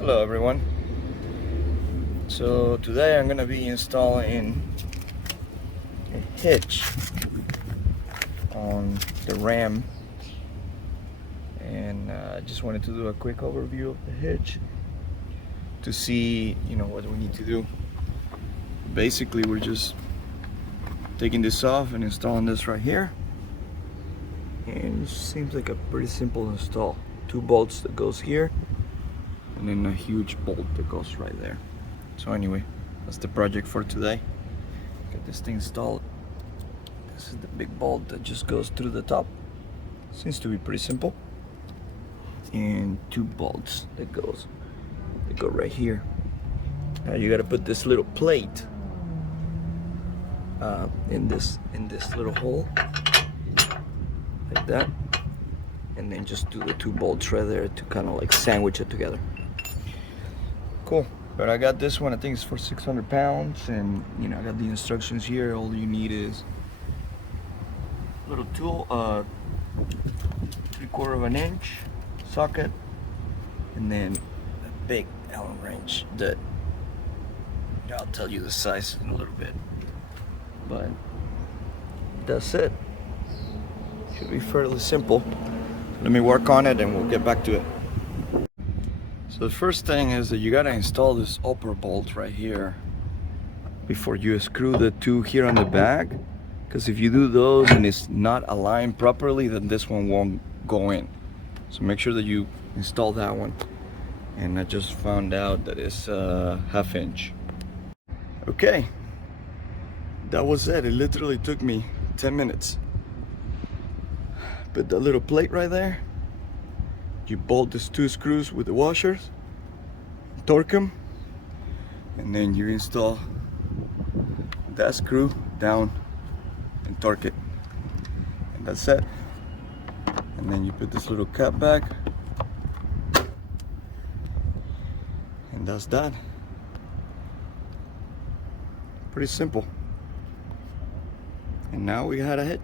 Hello everyone. So today I'm gonna be installing a hitch on the Ram, and I just wanted to do a quick overview of the hitch to see what we need to do. Basically we're just taking this off and installing this right here, and it seems like a pretty simple install. 2 bolts that goes here and then a huge bolt that goes right there. So anyway, that's the project for today. Get this thing installed. This is the big bolt that just goes through the top. Seems to be pretty simple. And 2 bolts that go right here. Now you gotta put this little plate in this little hole, like that, and then just do the 2 bolts right there to kind of like sandwich it together. Cool. But I got this one, I think it's for 600 pounds, and I got the instructions here. All you need is a little tool, 3/4 of an inch socket, and then a big Allen wrench that I'll tell you the size in a little bit. But that's it. Should be fairly simple. Let me work on it and we'll get back to it. So the first thing is that you gotta install this upper bolt right here before you screw the 2 here on the back, because if you do those and it's not aligned properly, then this one won't go in. So make sure that you install that one. And I just found out that it's 1/2 inch. Okay, that was it. It literally took me 10 minutes. Put the little plate right there. You bolt these 2 screws with the washers, torque them, and then you install that screw down and torque it. And that's it. And then you put this little cap back, and that's that. Pretty simple. And now we had a hitch.